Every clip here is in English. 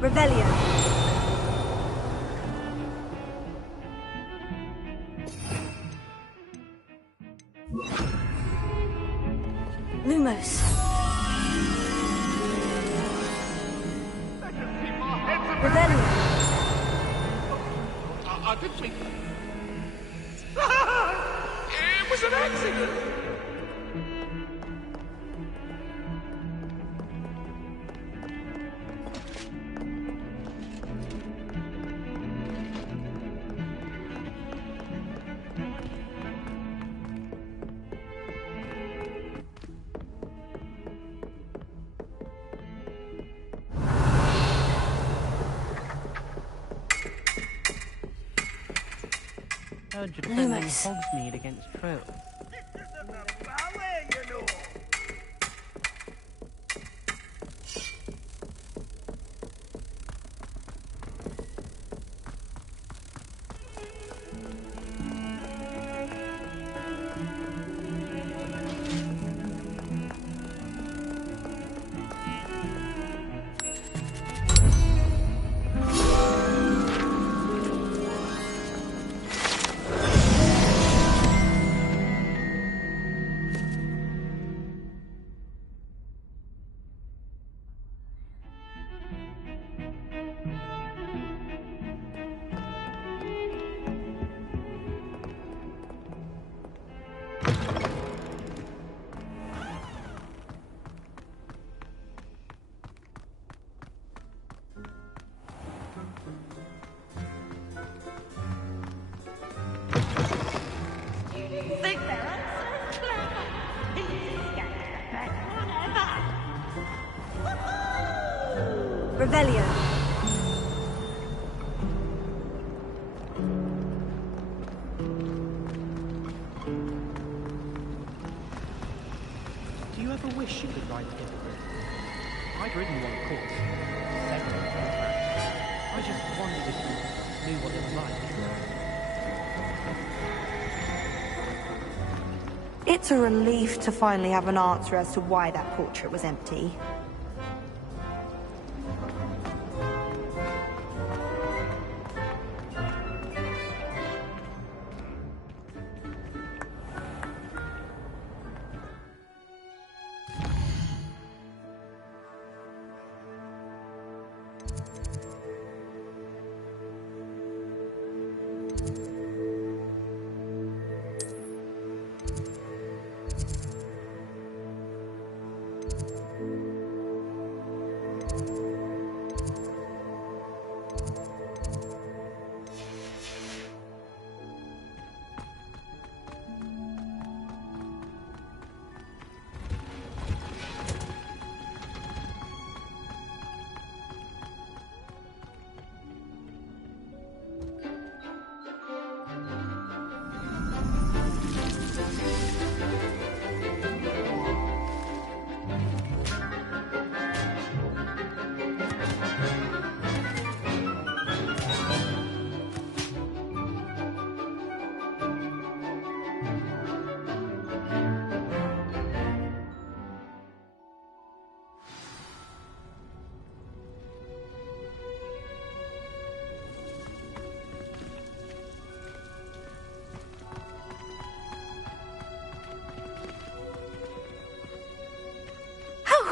Revelio. Lumos. Revelio. I didn't mean... It was an accident! Defending Hogsmeade against Trill. Revelio. Do you ever wish you could ride together? I'd ridden one, of course. Several, in fact. I just wondered if you knew what it was like. It's a relief to finally have an answer as to why that portrait was empty.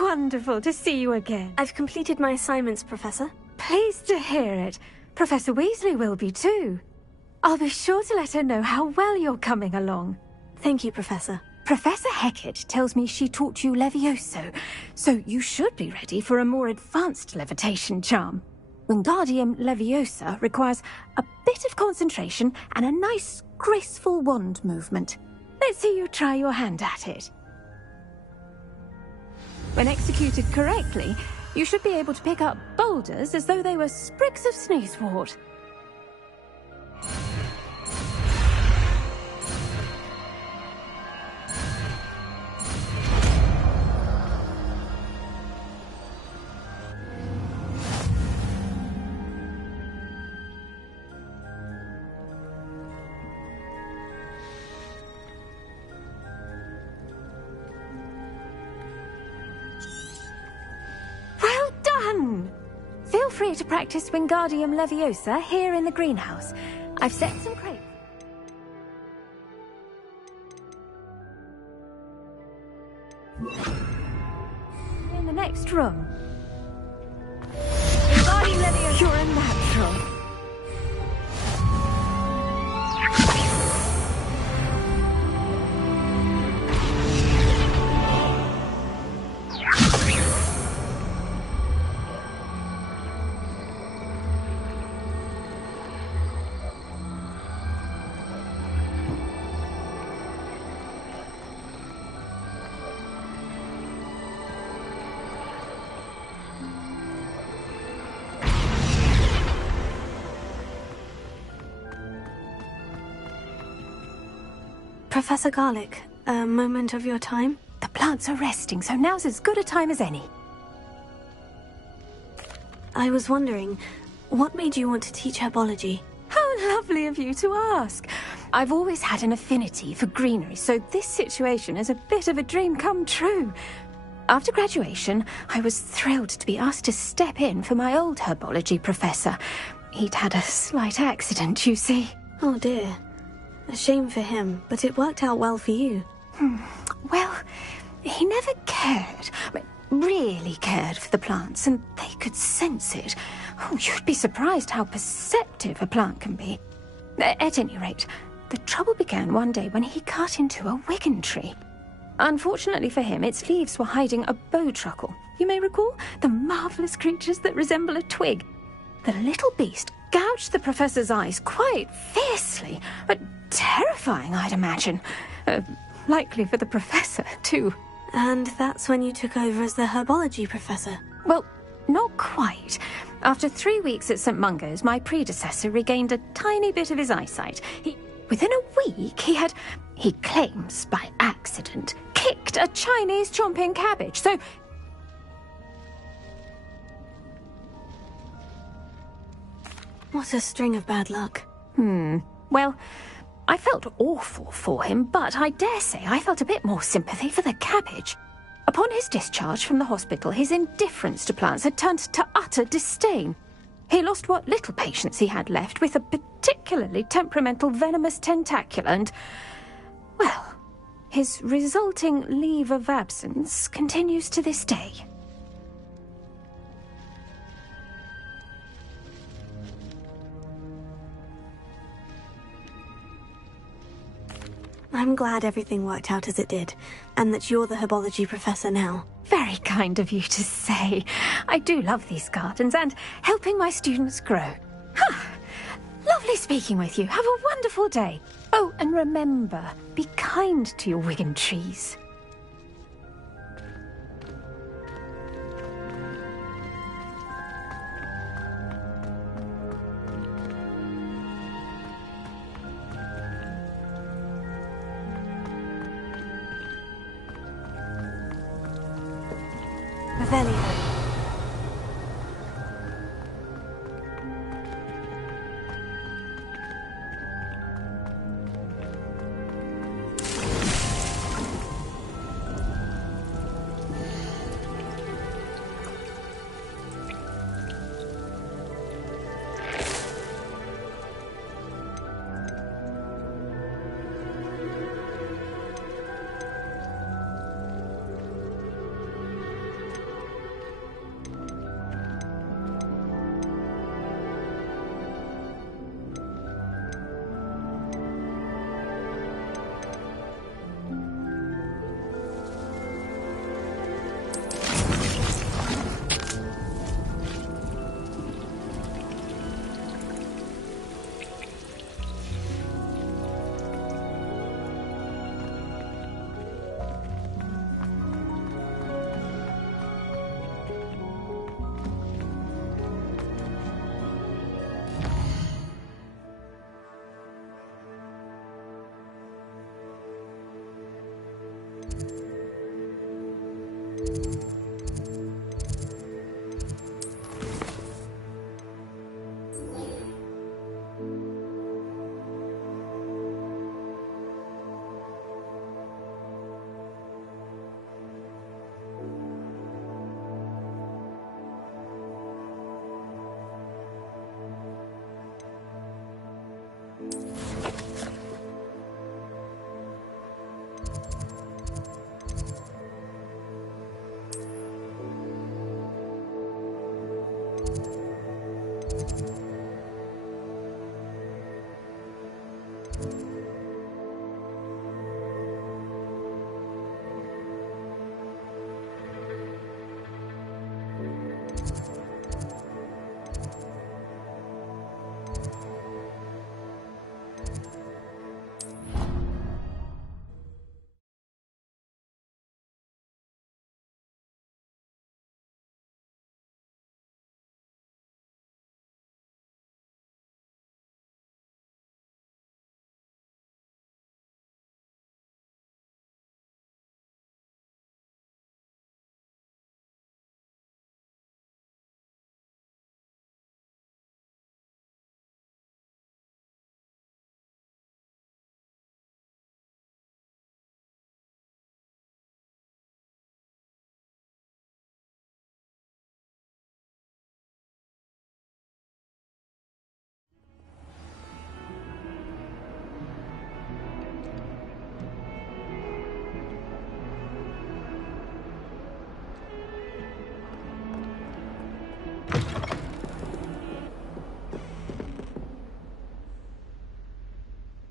Wonderful to see you again. I've completed my assignments, Professor. Pleased to hear it. Professor Weasley will be too. I'll be sure to let her know how well you're coming along. Thank you, Professor. Professor Hecat tells me she taught you Levioso, so you should be ready for a more advanced levitation charm. Wingardium Leviosa requires a bit of concentration and a nice, graceful wand movement. Let's see you try your hand at it. When executed correctly, you should be able to pick up boulders as though they were sprigs of sneezewort. Feel free to practice Wingardium Leviosa here in the greenhouse. I've set some crates. In the next room. Wingardium Leviosa, you're a natural. Professor Garlick, a moment of your time? The plants are resting, so now's as good a time as any. I was wondering, what made you want to teach herbology? How lovely of you to ask. I've always had an affinity for greenery, so this situation is a bit of a dream come true. After graduation, I was thrilled to be asked to step in for my old herbology professor. He'd had a slight accident, you see. Oh dear. A shame for him, but it worked out well for you. Well, he never cared, really cared for the plants, and they could sense it. Oh, you'd be surprised how perceptive a plant can be. At any rate, the trouble began one day when he cut into a wigan tree. Unfortunately for him, its leaves were hiding a bowtruckle. You may recall the marvellous creatures that resemble a twig. The little beast gouged the professor's eyes quite fiercely, but terrifying, I'd imagine. Likely for the professor, too. And that's when you took over as the herbology professor? Well, not quite. After 3 weeks at St. Mungo's, my predecessor regained a tiny bit of his eyesight. Within a week, he claims by accident, kicked a Chinese chomping cabbage, so... What a string of bad luck. Well, I felt awful for him, but I dare say I felt a bit more sympathy for the cabbage. Upon his discharge from the hospital, his indifference to plants had turned to utter disdain. He lost what little patience he had left with a particularly temperamental venomous tentacula and, well, his resulting leave of absence continues to this day. I'm glad everything worked out as it did, and that you're the herbology professor now. Very kind of you to say. I do love these gardens and helping my students grow. Lovely speaking with you. Have a wonderful day. Oh, and remember, be kind to your wigan trees. Revelio.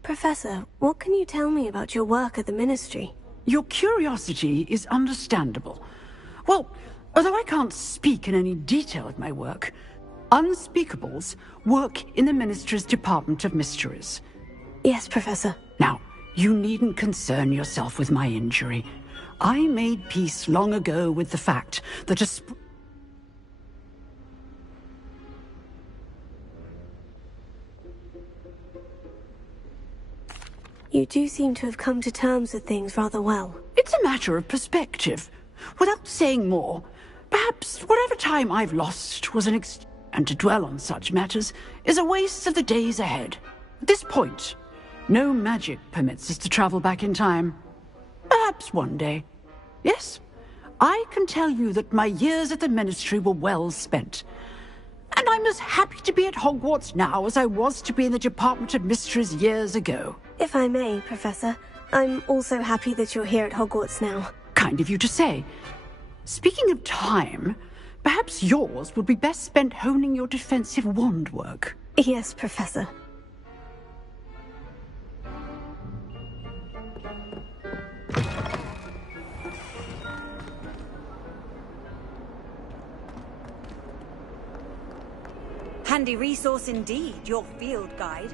Professor, what can you tell me about your work at the Ministry? Your curiosity is understandable. Well, although I can't speak in any detail of my work, unspeakables work in the Ministry's Department of Mysteries. Yes, Professor. Now, you needn't concern yourself with my injury. I made peace long ago with the fact that You do seem to have come to terms with things rather well. It's a matter of perspective. Without saying more, perhaps whatever time I've lost was and to dwell on such matters is a waste of the days ahead. At this point, no magic permits us to travel back in time. Perhaps one day. Yes, I can tell you that my years at the Ministry were well spent. And I'm as happy to be at Hogwarts now as I was to be in the Department of Mysteries years ago. If I may, Professor, I'm also happy that you're here at Hogwarts now. Kind of you to say. Speaking of time, perhaps yours would be best spent honing your defensive wand work. Yes, Professor. Handy resource indeed, your field guide.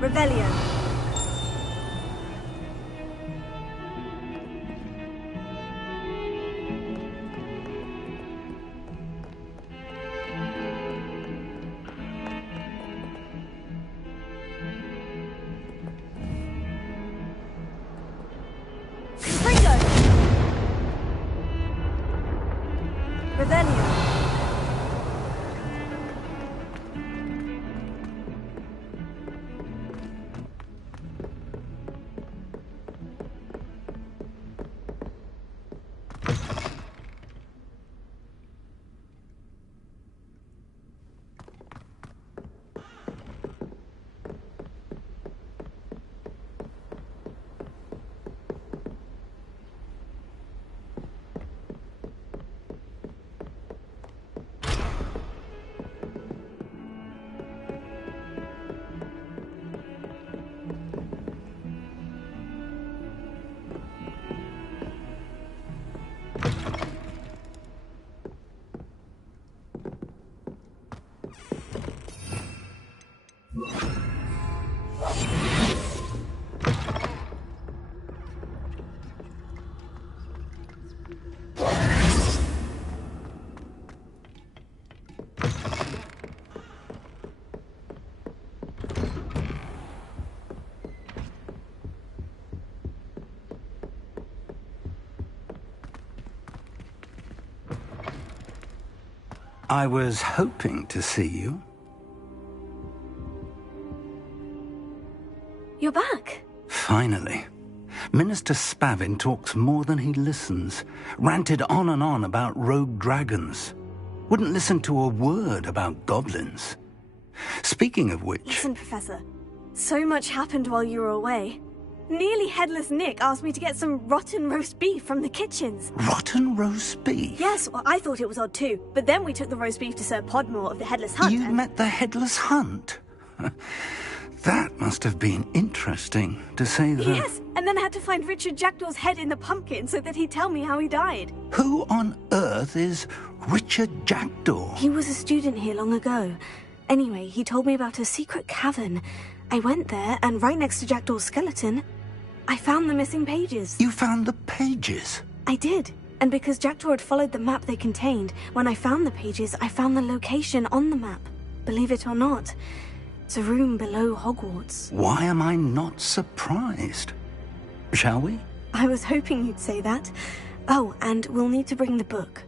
Rebellion. Rebellion. I was hoping to see you. You're back. Finally. Minister Spavin talks more than he listens. Ranted on and on about rogue dragons. Wouldn't listen to a word about goblins. Speaking of which... Listen, Professor. So much happened while you were away. Nearly Headless Nick asked me to get some rotten roast beef from the kitchens. Rotten roast beef? Yes, well, I thought it was odd too. But then we took the roast beef to Sir Podmore of the Headless Hunt. You met the Headless Hunt? That must have been interesting, to say the... Yes, and then I had to find Richard Jackdaw's head in the pumpkin so that he'd tell me how he died. Who on earth is Richard Jackdaw? He was a student here long ago. Anyway, he told me about a secret cavern. I went there, and right next to Jackdaw's skeleton, I found the missing pages. You found the pages? I did. And because Jackdaw had followed the map they contained, when I found the pages, I found the location on the map. Believe it or not, it's a room below Hogwarts. Why am I not surprised? Shall we? I was hoping you'd say that. Oh, and we'll need to bring the book.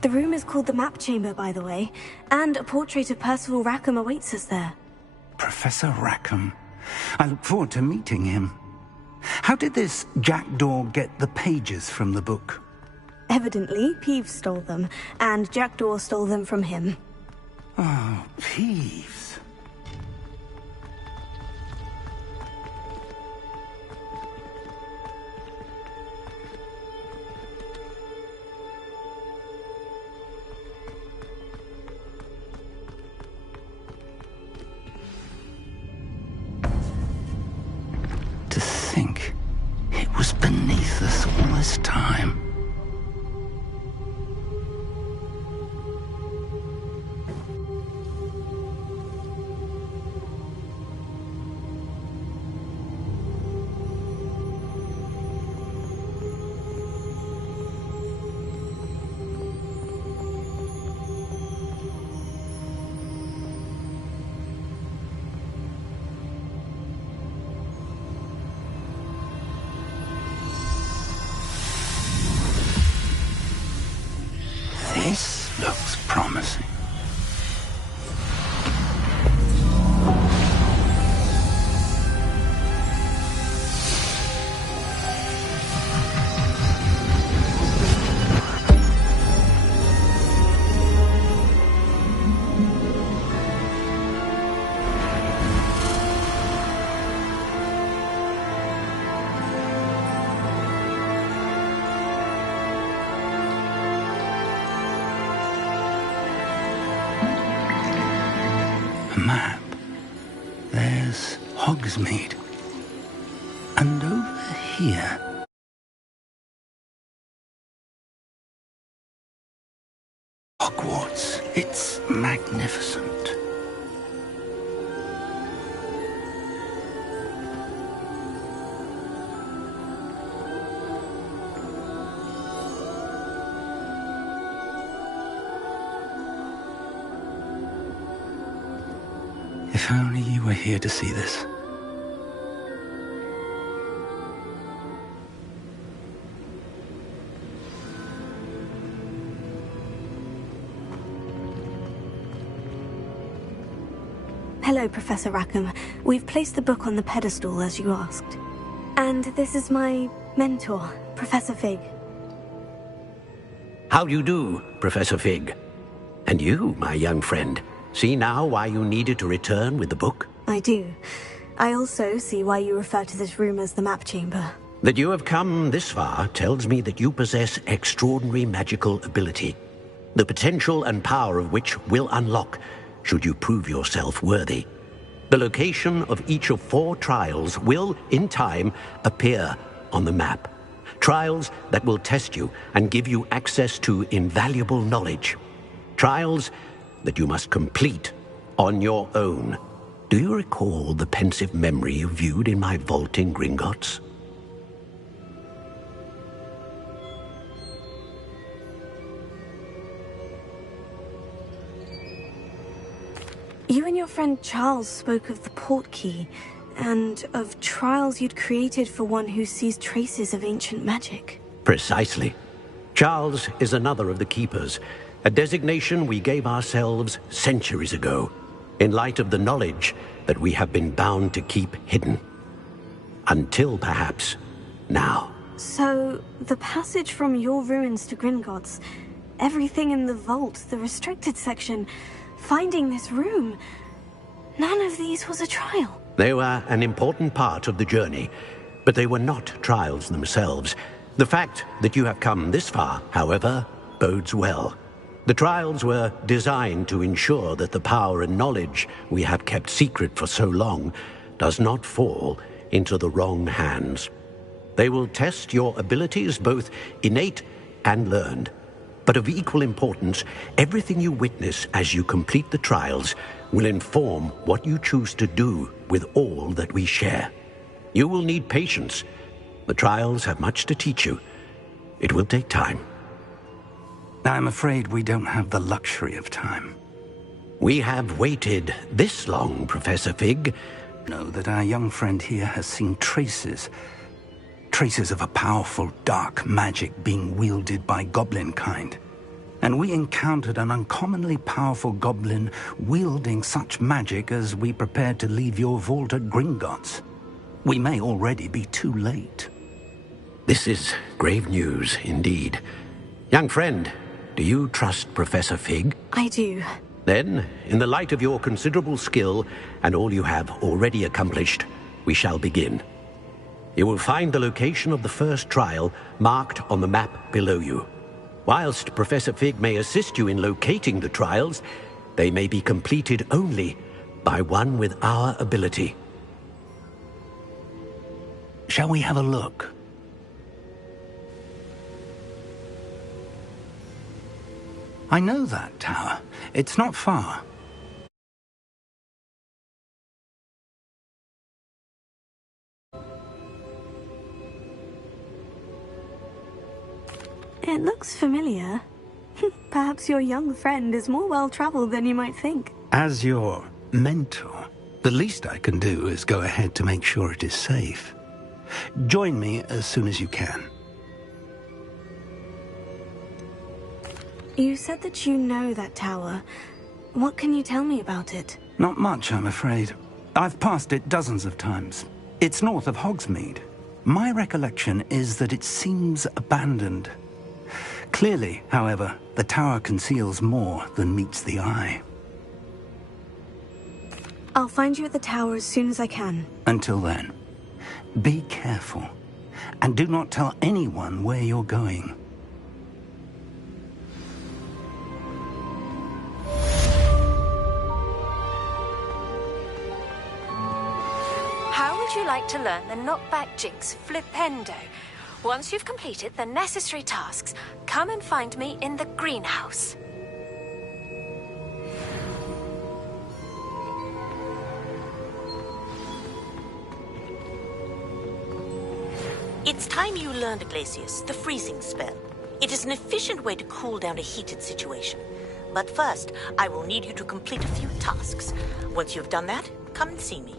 The room is called the Map Chamber, by the way, and a portrait of Percival Rackham awaits us there. Professor Rackham. I look forward to meeting him. How did this jackdaw get the pages from the book? Evidently, Peeves stole them, and Jackdaw stole them from him. Oh, Peeves. To think it was beneath us all this time. This looks promising. Map. There's Hogsmeade. And over here... Hogwarts. It's magnificent. If only you were here to see this. Hello, Professor Rackham. We've placed the book on the pedestal, as you asked. And this is my mentor, Professor Fig. How do you do, Professor Fig? And you, my young friend, see now why you needed to return with the book? I do. I also see why you refer to this room as the Map Chamber. That you have come this far tells me that you possess extraordinary magical ability, the potential and power of which will unlock should you prove yourself worthy. The location of each of 4 trials will, in time, appear on the map. Trials that will test you and give you access to invaluable knowledge. Trials that you must complete on your own. Do you recall the pensive memory you viewed in my vault in Gringotts? You and your friend Charles spoke of the portkey, and of trials you'd created for one who sees traces of ancient magic. Precisely. Charles is another of the Keepers, a designation we gave ourselves centuries ago, in light of the knowledge that we have been bound to keep hidden. Until, perhaps, now. So, the passage from your ruins to Gringotts, everything in the vault, the restricted section, finding this room, none of these was a trial. They were an important part of the journey, but they were not trials themselves. The fact that you have come this far, however, bodes well. The trials were designed to ensure that the power and knowledge we have kept secret for so long does not fall into the wrong hands. They will test your abilities, both innate and learned. But of equal importance, everything you witness as you complete the trials will inform what you choose to do with all that we share. You will need patience. The trials have much to teach you. It will take time. I'm afraid we don't have the luxury of time. We have waited this long, Professor Fig. Know that our young friend here has seen traces of a powerful dark magic being wielded by goblin kind. and we encountered an uncommonly powerful goblin wielding such magic as we prepared to leave your vault at Gringotts. We may already be too late. This is grave news indeed. Young friend, do you trust Professor Fig? I do. Then, in the light of your considerable skill and all you have already accomplished, we shall begin. You will find the location of the first trial marked on the map below you. Whilst Professor Fig may assist you in locating the trials, they may be completed only by one with our ability. Shall we have a look? I know that tower. It's not far. It looks familiar. Perhaps your young friend is more well-traveled than you might think. As your mentor, the least I can do is go ahead to make sure it is safe. Join me as soon as you can. You said that you know that tower. What can you tell me about it? Not much, I'm afraid. I've passed it dozens of times. It's north of Hogsmeade. My recollection is that it seems abandoned. Clearly, however, the tower conceals more than meets the eye. I'll find you at the tower as soon as I can. Until then, be careful, and do not tell anyone where you're going. How would you like to learn the knockback jinx flipendo? Once you've completed the necessary tasks, come and find me in the greenhouse. It's time you learned, Glacius, the freezing spell. It is an efficient way to cool down a heated situation. But first, I will need you to complete a few tasks. Once you've done that, come and see me.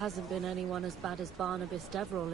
Hasn't been anyone as bad as Barnabas Deverell.